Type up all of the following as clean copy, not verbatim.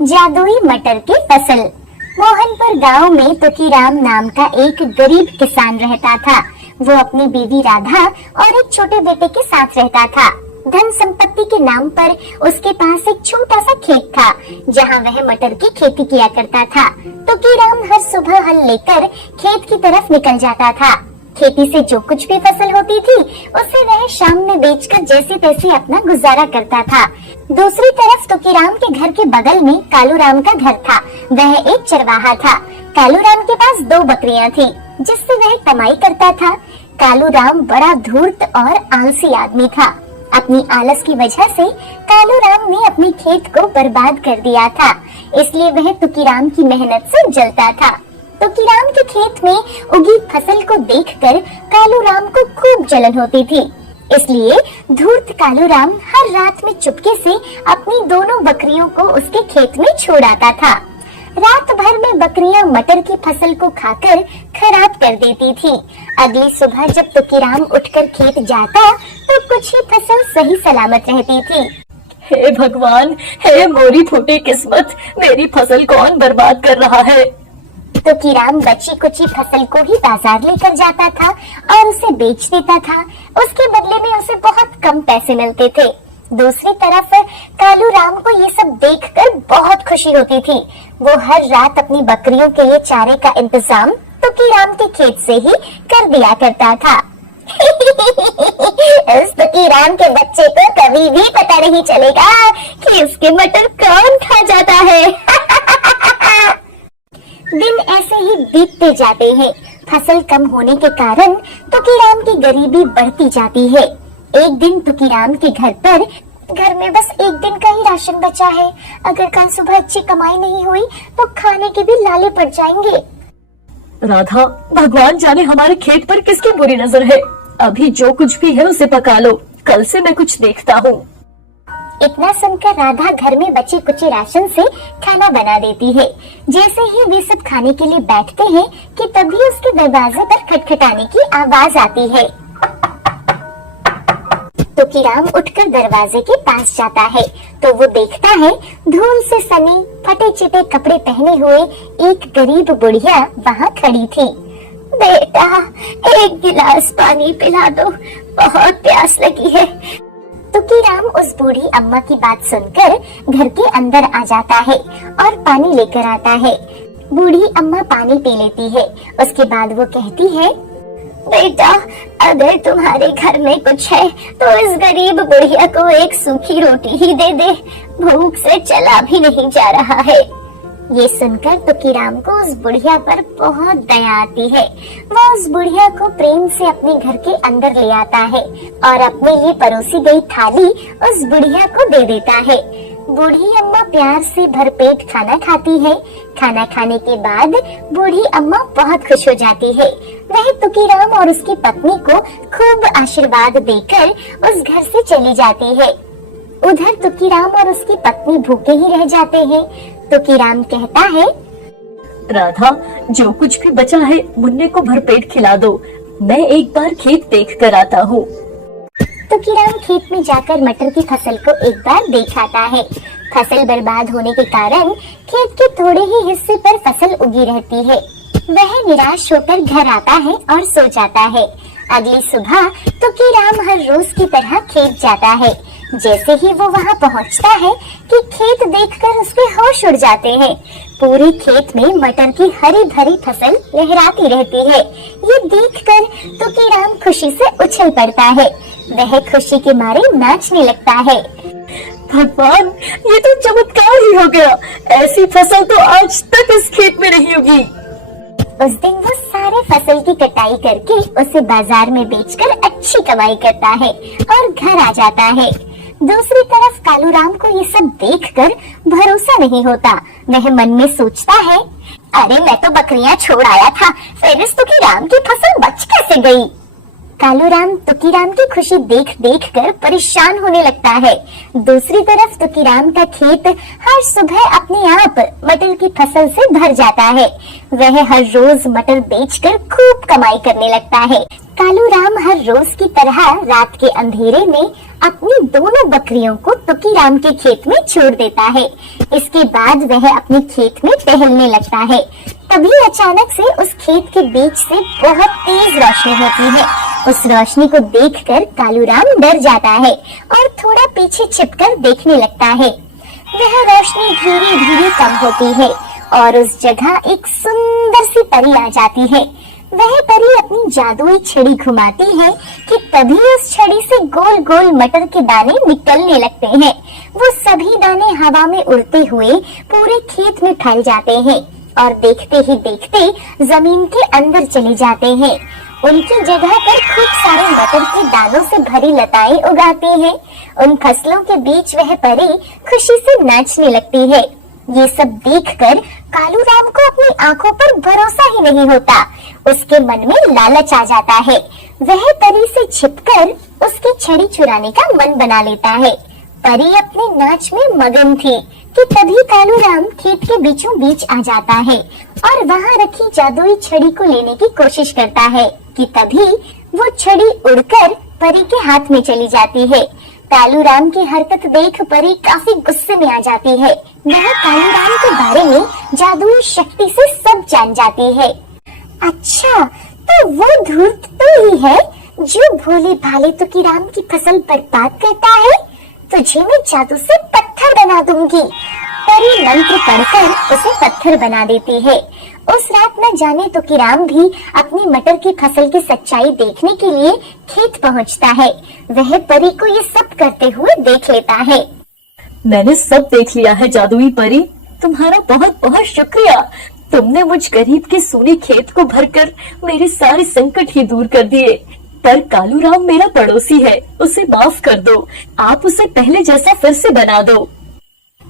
जादुई मटर की फसल। मोहनपुर गांव में तुकीराम नाम का एक गरीब किसान रहता था। वो अपनी बीवी राधा और एक छोटे बेटे के साथ रहता था। धन संपत्ति के नाम पर उसके पास एक छोटा सा खेत था, जहां वह मटर की खेती किया करता था। तुकीराम हर सुबह हल लेकर खेत की तरफ निकल जाता था। खेती से जो कुछ भी फसल होती थी, उसे वह शाम में बेचकर जैसे तैसे अपना गुजारा करता था। दूसरी तरफ तुकीराम के घर के बगल में कालूराम का घर था। वह एक चरवाहा था। कालूराम के पास 2 बकरियां थी, जिससे वह कमाई करता था। कालूराम बड़ा धूर्त और आलसी आदमी था। अपनी आलस की वजह से कालूराम ने अपने खेत को बर्बाद कर दिया था, इसलिए वह तुकीराम की मेहनत से जलता था। तुकीराम के खेत में उगी फसल को देखकर कालूराम को खूब जलन होती थी, इसलिए धूर्त कालूराम हर रात में चुपके से अपनी दोनों बकरियों को उसके खेत में छोड़ आता था। रात भर में बकरियां मटर की फसल को खाकर खराब कर देती थी। अगली सुबह जब तुकीराम उठकर खेत जाता तो कुछ ही फसल सही सलामत रहती थी। हे भगवान, हे मोरी फूटी किस्मत, मेरी फसल कौन बर्बाद कर रहा है। तुकीराम बची कुची फसल को ही बाजार लेकर जाता था और उसे बेच देता था। उसके बदले में उसे बहुत कम पैसे मिलते थे। दूसरी तरफ कालूराम को ये सब देखकर बहुत खुशी होती थी। वो हर रात अपनी बकरियों के लिए चारे का इंतजाम तुकीराम के खेत से ही कर दिया करता था। इस तुकीराम के बच्चे को कभी भी पता नहीं चलेगा कि उसके मटर कौन खा जाता है। दिन ऐसे ही बीतते जाते हैं। फसल कम होने के कारण तुकीराम की गरीबी बढ़ती जाती है। एक दिन तुकीराम के घर में बस एक दिन का ही राशन बचा है। अगर कल सुबह अच्छी कमाई नहीं हुई तो खाने के भी लाले पड़ जाएंगे। राधा, भगवान जाने हमारे खेत पर किसकी बुरी नजर है। अभी जो कुछ भी है उसे पका लो, कल से मैं कुछ देखता हूँ। इतना सुनकर राधा घर में बचे कुचे राशन से खाना बना देती है। जैसे ही वे सब खाने के लिए बैठते हैं कि तभी उसके दरवाजे पर खटखटाने की आवाज आती है। तुकीराम उठकर दरवाजे के पास जाता है तो वो देखता है धूल से सनी फटे चिटे कपड़े पहने हुए एक गरीब बुढ़िया वहाँ खड़ी थी। बेटा, एक गिलास पानी पिला दो, बहुत प्यास लगी है। तुकीराम उस बूढ़ी अम्मा की बात सुनकर घर के अंदर आ जाता है और पानी लेकर आता है। बूढ़ी अम्मा पानी पी लेती है। उसके बाद वो कहती है, बेटा, अगर तुम्हारे घर में कुछ है तो इस गरीब बुढ़िया को एक सूखी रोटी ही दे दे, भूख से चला भी नहीं जा रहा है। ये सुनकर तुकीराम को उस बुढ़िया पर बहुत दया आती है। वो उस बुढ़िया को प्रेम से अपने घर के अंदर ले आता है और अपने लिए परोसी गई थाली उस बुढ़िया को दे देता है। बूढ़ी अम्मा प्यार से भरपेट खाना खाती है। खाना खाने के बाद बूढ़ी अम्मा बहुत खुश हो जाती है। वह तुकीराम और उसकी पत्नी को खूब आशीर्वाद देकर उस घर से चली जाती है। उधर तुकीराम और उसकी पत्नी भूखे ही रह जाते हैं। तुकीराम कहता है, राधा, जो कुछ भी बचा है मुन्ने को भरपेट खिला दो, मैं एक बार खेत देख कर आता हूँ। तुकीराम खेत में जाकर मटर की फसल को एक बार देख आता है। फसल बर्बाद होने के कारण खेत के थोड़े ही हिस्से पर फसल उगी रहती है। वह निराश होकर घर आता है और सो जाता है। अगली सुबह तुकीराम हर रोज की तरह खेत जाता है। जैसे ही वो वहाँ पहुँचता है कि खेत देखकर उसके होश उड़ जाते हैं। पूरे खेत में मटर की हरी भरी फसल लहराती रहती है। ये देखकर तुकीराम खुशी से उछल पड़ता है। वह खुशी के मारे नाचने लगता है। भगवान, ये तो चमत्कार ही हो गया। ऐसी फसल तो आज तक इस खेत में नहीं उगी। उस दिन वो सारे फसल की कटाई करके उसे बाजार में बेचकर अच्छी कमाई करता है और घर आ जाता है। दूसरी तरफ कालूराम को ये सब देखकर भरोसा नहीं होता। वह मन में सोचता है, अरे मैं तो बकरियां छोड़ आया था, फिर इस तुकीराम की फसल बच कैसे गई। कालूराम तुकीराम की खुशी देख देख कर परेशान होने लगता है। दूसरी तरफ तुकीराम का खेत हर सुबह अपने आप मटर की फसल से भर जाता है। वह हर रोज मटर बेचकर खूब कमाई करने लगता है। कालूराम हर रोज की तरह रात के अंधेरे में अपनी दोनों बकरियों को तुकीराम के खेत में छोड़ देता है। इसके बाद वह अपने खेत में टहलने लगता है। तभी अचानक से उस खेत के बीच से बहुत तेज रोशनी होती है। उस रोशनी को देखकर कालूराम डर जाता है और थोड़ा पीछे छिपकर देखने लगता है। वह रोशनी धीरे धीरे कम होती है और उस जगह एक सुंदर सी परी आ जाती है। वह परी अपनी जादुई छड़ी घुमाती है कि तभी उस छड़ी से गोल गोल मटर के दाने निकलने लगते हैं। वो सभी दाने हवा में उड़ते हुए पूरे खेत में फैल जाते हैं और देखते ही देखते जमीन के अंदर चले जाते हैं। उनकी जगह पर खूब सारे मटर के दानों से भरी लताएं उगाती हैं। उन फसलों के बीच वह परी खुशी से नाचने लगती है। ये सब देखकर कालूराम को अपनी आंखों पर भरोसा ही नहीं होता। उसके मन में लालच आ जाता है। वह परी से छिपकर उसकी छड़ी चुराने का मन बना लेता है। परी अपने नाच में मगन थी कि तभी कालूराम खेत के बीचों बीच आ जाता है और वहाँ रखी जादुई छड़ी को लेने की कोशिश करता है कि तभी वो छड़ी उड़कर परी के हाथ में चली जाती है। कालूराम की हरकत देख परी काफी गुस्से में आ जाती है। वह कालूराम के बारे में जादुई शक्ति से सब जान जाती है। अच्छा, तो वो धूर्त तो ही है जो भोले भाले तुकीराम की फसल बर्बाद करता है। तुझे मैं जादू से पत्थर बना दूंगी। परी मंत्र पढ़कर उसे पत्थर बना देती है। उस रात न जाने तुकीराम भी अपनी मटर की फसल की सच्चाई देखने के लिए खेत पहुंचता है। वह परी को ये सब करते हुए देख लेता है। मैंने सब देख लिया है जादुई परी, तुम्हारा बहुत बहुत शुक्रिया। तुमने मुझ गरीब के सोने खेत को भरकर मेरे सारे संकट ही दूर कर दिए। पर कालूराम मेरा पड़ोसी है, उसे माफ कर दो। आप उसे पहले जैसा फिर से बना दो।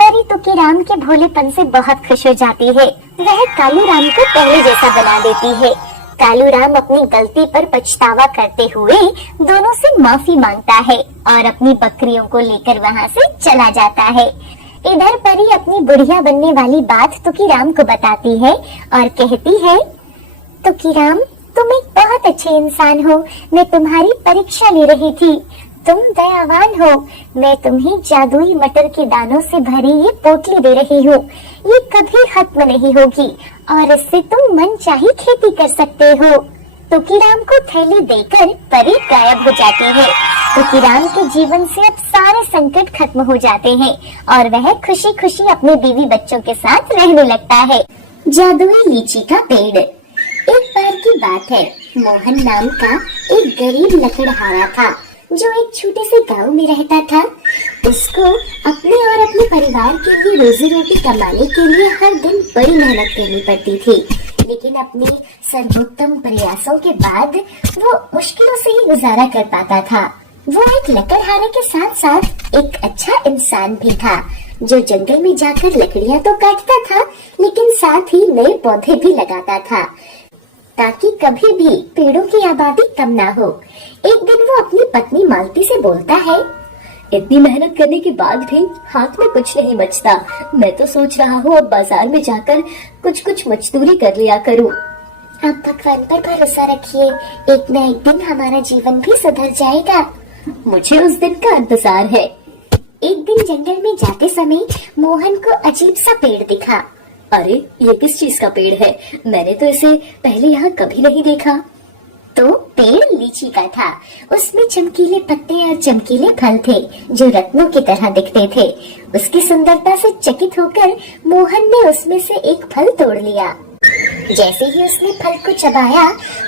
परी तुकीराम के भोलेपन से बहुत खुश हो जाती है। वह कालूराम को पहले जैसा बना देती है। कालूराम अपनी गलती पर पछतावा करते हुए दोनों से माफी मांगता है और अपनी बकरियों को लेकर वहाँ से चला जाता है। इधर परी अपनी बुढ़िया बनने वाली बात तुकीराम को बताती है और कहती है, तुकीराम, तुम एक बहुत अच्छे इंसान हो। मैं तुम्हारी परीक्षा ले रही थी। तुम दयावान हो। मैं तुम्हें जादुई मटर के दानों से भरी ये पोटली दे रही हूँ। ये कभी खत्म नहीं होगी और इससे तुम मनचाही खेती कर सकते हो। तुकीराम को थैली देकर परी गायब हो जाती है। तुकीराम के जीवन से अब सारे संकट खत्म हो जाते हैं और वह खुशी खुशी अपने बीवी बच्चों के साथ रहने लगता है। जादुई लीची का पेड़। एक बार की बात है, मोहन नाम का एक गरीब लकड़हारा था जो एक छोटे से गांव में रहता था। उसको अपने और अपने परिवार के लिए रोजी रोटी कमाने के लिए हर दिन बड़ी मेहनत करनी पड़ती थी, लेकिन अपने सर्वोत्तम प्रयासों के बाद वो मुश्किलों से ही गुजारा कर पाता था। वो एक लकड़हारे के साथ साथ एक अच्छा इंसान भी था जो जंगल में जाकर लकड़ियां तो काटता था, लेकिन साथ ही नए पौधे भी लगाता था ताकि कभी भी पेड़ों की आबादी कम ना हो। एक दिन वो अपनी पत्नी मालती से बोलता है, इतनी मेहनत करने के बाद भी हाथ में कुछ नहीं बचता। मैं तो सोच रहा हूँ अब बाजार में जाकर कुछ कुछ मजदूरी कर लिया करूँ। आप भगवान पर भरोसा रखिए, एक न एक दिन हमारा जीवन भी सुधर जाएगा। मुझे उस दिन का इंतजार है। एक दिन जंगल में जाते समय मोहन को अजीब सा पेड़ दिखा। अरे, ये किस चीज का पेड़ है? मैंने तो इसे पहले यहाँ कभी नहीं देखा। तो पेड़ लीची का था। उसमें चमकीले पत्ते और चमकीले फल थे जो रत्नों की तरह दिखते थे। उसकी सुंदरता से चकित होकर मोहन ने उसमें से एक फल तोड़ लिया। जैसे ही उसने फल को चबाया,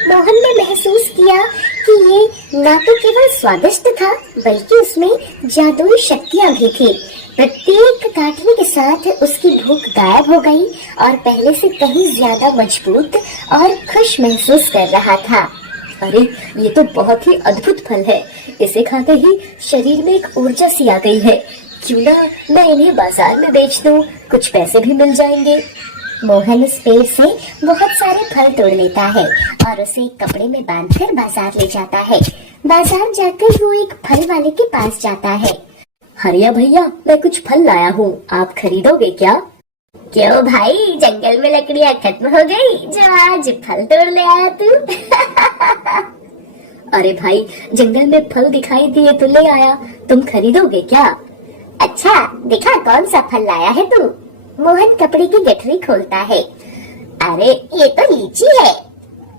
मोहन ने महसूस किया कि ये ना तो केवल स्वादिष्ट था बल्कि उसमें जादुई शक्तियाँ भी थी। प्रत्येक काटने के साथ उसकी भूख गायब हो गई और पहले से कहीं ज्यादा मजबूत और खुश महसूस कर रहा था। अरे, ये तो बहुत ही अद्भुत फल है। इसे खाते ही शरीर में एक ऊर्जा सी आ गई है। क्यों ना मैं इन्हें बाजार में बेच दूं, कुछ पैसे भी मिल जाएंगे। मोहन उस पेड़ से बहुत सारे फल तोड़ लेता है और उसे एक कपड़े में बांधकर बाजार ले जाता है। बाजार जाकर वो एक फल वाले के पास जाता है। हरिया भैया, मैं कुछ फल लाया हूँ, आप खरीदोगे क्या? क्यों भाई, जंगल में लकड़ियाँ खत्म हो गई जो आज फल तोड़ ले आया तू? अरे भाई, जंगल में फल दिखाई दिए तो ले आया, तुम खरीदोगे क्या? अच्छा, दिखा कौन सा फल लाया है तू? मोहन कपड़े की गठरी खोलता है। अरे ये तो लीची है।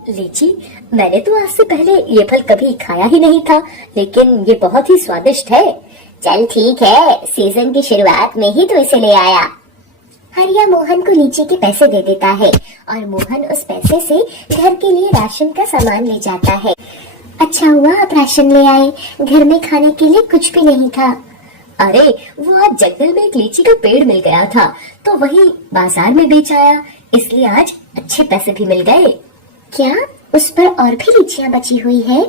लीची? मैंने तो आज से पहले ये फल कभी खाया ही नहीं था, लेकिन ये बहुत ही स्वादिष्ट है। चल ठीक है, सीजन की शुरुआत में ही तो इसे ले आया। हरिया मोहन को लीची के पैसे दे देता है और मोहन उस पैसे से घर के लिए राशन का सामान ले जाता है। अच्छा हुआ आप राशन ले आए, घर में खाने के लिए कुछ भी नहीं था। अरे वो आज जंगल में एक लीची का पेड़ मिल गया था, तो वही बाजार में बेच आया, इसलिए आज अच्छे पैसे भी मिल गए। क्या उस पर और भी लीचियाँ बची हुई है?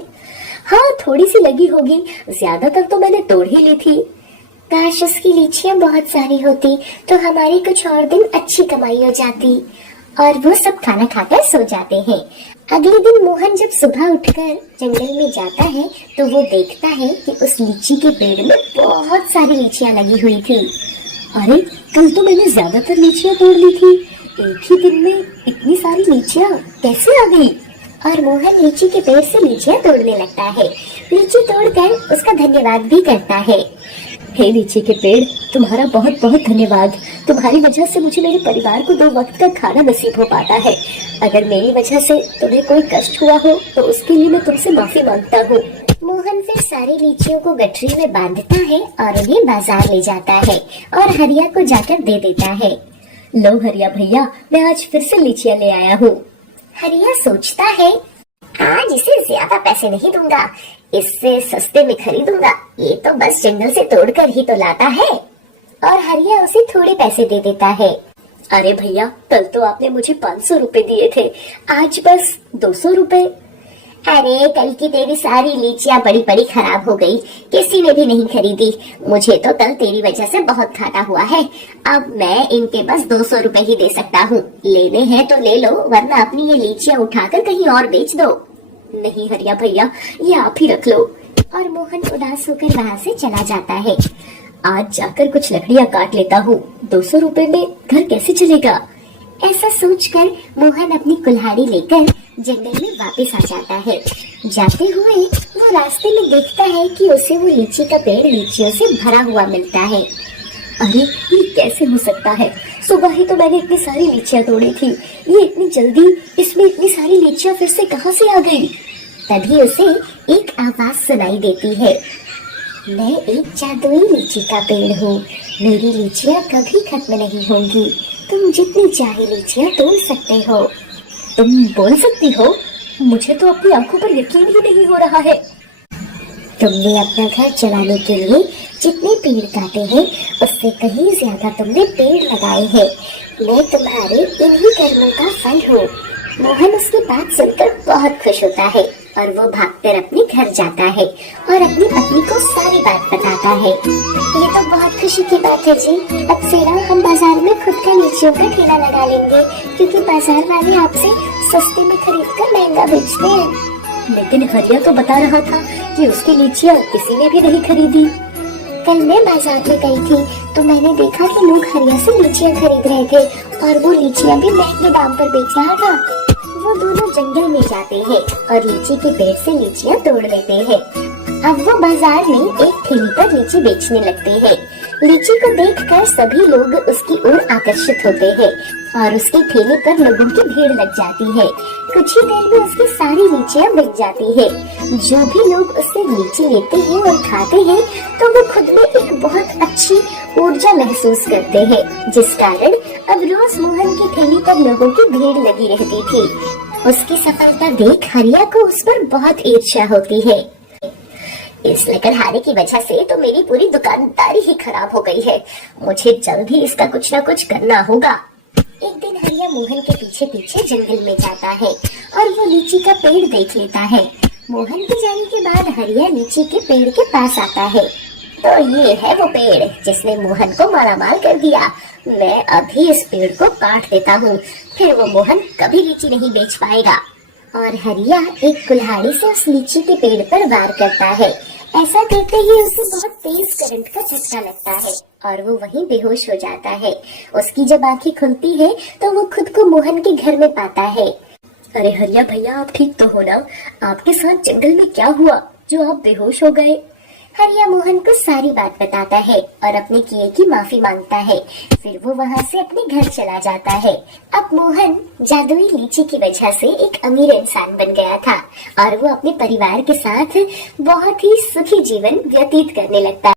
हाँ, थोड़ी सी लगी होगी, ज्यादातर तो मैंने तोड़ ही ली थी। काश उसकी लीचियाँ बहुत सारी होती तो हमारी कुछ और दिन अच्छी कमाई हो जाती। और वो सब खाना खाकर सो जाते हैं। अगले दिन मोहन जब सुबह उठकर जंगल में जाता है तो वो देखता है कि उस लीची के पेड़ में बहुत सारी लीचियाँ लगी हुई थी। अरे कल तो मैंने ज्यादातर लीचियाँ तोड़ ली थी, एक ही दिन में इतनी सारी लीचियाँ कैसे आ गई? और मोहन लीची के पेड़ से लीचियाँ तोड़ने लगता है। लीची तोड़कर उसका धन्यवाद भी करता है। हे लीची के पेड़, तुम्हारा बहुत बहुत धन्यवाद। तुम्हारी वजह से मुझे मेरे परिवार को 2 वक्त का खाना नसीब हो पाता है। अगर मेरी वजह से तुम्हें कोई कष्ट हुआ हो तो उसके लिए मैं तुमसे माफी मांगता हूँ। मोहन फिर सारी लीचियों को गठरी में बांधता है और उन्हें बाजार ले जाता है और हरिया को जाकर दे देता है। लो हरिया भैया, मैं आज फिर से लीचियाँ ले आया हूँ। हरिया सोचता है, आज इसे ज्यादा पैसे नहीं दूंगा, इससे सस्ते में खरीदूंगा। ये तो बस जंगल से तोड़कर ही तो लाता है। और हरिया उसे थोड़े पैसे दे देता है। अरे भैया, कल तो आपने मुझे 500 रुपए दिए थे, आज बस 200 रुपए। अरे कल की तेरी सारी लीचियाँ बड़ी बड़ी खराब हो गई, किसी ने भी नहीं खरीदी। मुझे तो कल तेरी वजह से बहुत घाटा हुआ है। अब मैं इनके बस 200 रुपए ही दे सकता हूँ। लेने हैं तो ले लो, वरना अपनी ये लीचियाँ उठाकर कहीं और बेच दो। नहीं हरिया भैया, ये आप ही रख लो। और मोहन उदास होकर वहाँ से चला जाता है। आज जाकर कुछ लकड़ियाँ काट लेता हूँ, 200 रुपए में घर कैसे चलेगा? ऐसा सोचकर मोहन अपनी कुल्हाड़ी लेकर जंगल में वापस आ जाता है। जाते हुए वो रास्ते में देखता है कि उसे वो लीची का पेड़ लीचियों से भरा हुआ मिलता है। अरे ये कैसे हो सकता है? सुबह ही तो मैंने इतनी सारी लीचियाँ तोड़ी थी, ये इतनी जल्दी इसमें इतनी सारी लीचियाँ फिर से कहाँ से आ गई? तभी उसे एक आवाज सुनाई देती है। मैं एक जादुई लीची का पेड़ हूँ, मेरी लीचियाँ कभी खत्म नहीं होंगी, तुम जितनी चाहे लीचियाँ तोड़ सकते हो। तुम बोल सकती हो? मुझे तो अपनी आंखों पर यकीन ही नहीं हो रहा है। तुमने अपना घर चलाने के लिए जितने पेड़ काटे हैं उससे कहीं ज्यादा तुमने पेड़ लगाए हैं। मैं तुम्हारे इन्हीं कर्मों का फल हूँ। मोहन उसकी बात सुनकर बहुत खुश होता है और वो भागकर अपने घर जाता है और अपनी पत्नी को सारी बात बताता है। ये तो बहुत खुशी की बात है जी। अब से ना हम बाजार में खुद का लीचियों का ठेला लगा लेंगे, क्योंकि बाजार वाले आपसे सस्ते में खरीद कर महंगा बेचते हैं। लेकिन हरिया तो बता रहा था कि उसकी लीचियाँ किसी ने भी नहीं खरीदी। कल मैं बाजार में गई थी तो मैंने देखा कि लोग हरिया से लीचियाँ खरीद रहे थे और वो लीचियाँ भी महंगे दाम पर बेच रहा था। वो दोनों जंगल में जाते हैं और लीची के पेड़ से लीचियाँ तोड़ लेते हैं। अब वो बाजार में एक ठेली पर लीची बेचने लगते हैं। लीची को देखकर सभी लोग उसकी ओर आकर्षित होते हैं और उसकी ठेले पर लोगों की भीड़ लग जाती है। कुछ ही देर में उसकी सारी लीचियाँ बिक जाती है। जो भी लोग उससे लीची लेते हैं और खाते हैं तो वो खुद में एक बहुत अच्छी ऊर्जा महसूस करते हैं, जिस कारण अब रोज मोहन की ठेली पर लोगों की भीड़ लगी रहती थी। उसकी सफलता देख हरिया को उस पर बहुत ईर्ष्या होती है। इस लकड़हारे की वजह से तो मेरी पूरी दुकानदारी ही खराब हो गई है। मुझे जल्द ही इसका कुछ न कुछ करना होगा। एक दिन हरिया मोहन के पीछे पीछे जंगल में जाता है और वो लीची का पेड़ देख लेता है। मोहन के जाने के बाद हरिया लीची के पेड़ के पास आता है। तो ये है वो पेड़ जिसने मोहन को मालामाल कर दिया। मैं अभी इस पेड़ को काट देता हूँ, फिर वो मोहन कभी लीची नहीं बेच पाएगा। और हरिया एक कुल्हाड़ी से उस लीची के पेड़ पर वार करता है। ऐसा करते ही उसे बहुत तेज करंट का झटका लगता है और वो वहीं बेहोश हो जाता है। उसकी जब आंखें खुलती है तो वो खुद को मोहन के घर में पाता है। अरे हरिया भैया, आप ठीक तो हो ना? आपके साथ जंगल में क्या हुआ जो आप बेहोश हो गए? हरिया मोहन को सारी बात बताता है और अपने किए की माफी मांगता है। फिर वो वहाँ से अपने घर चला जाता है। अब मोहन जादुई लीची की वजह से एक अमीर इंसान बन गया था और वो अपने परिवार के साथ बहुत ही सुखी जीवन व्यतीत करने लगता है।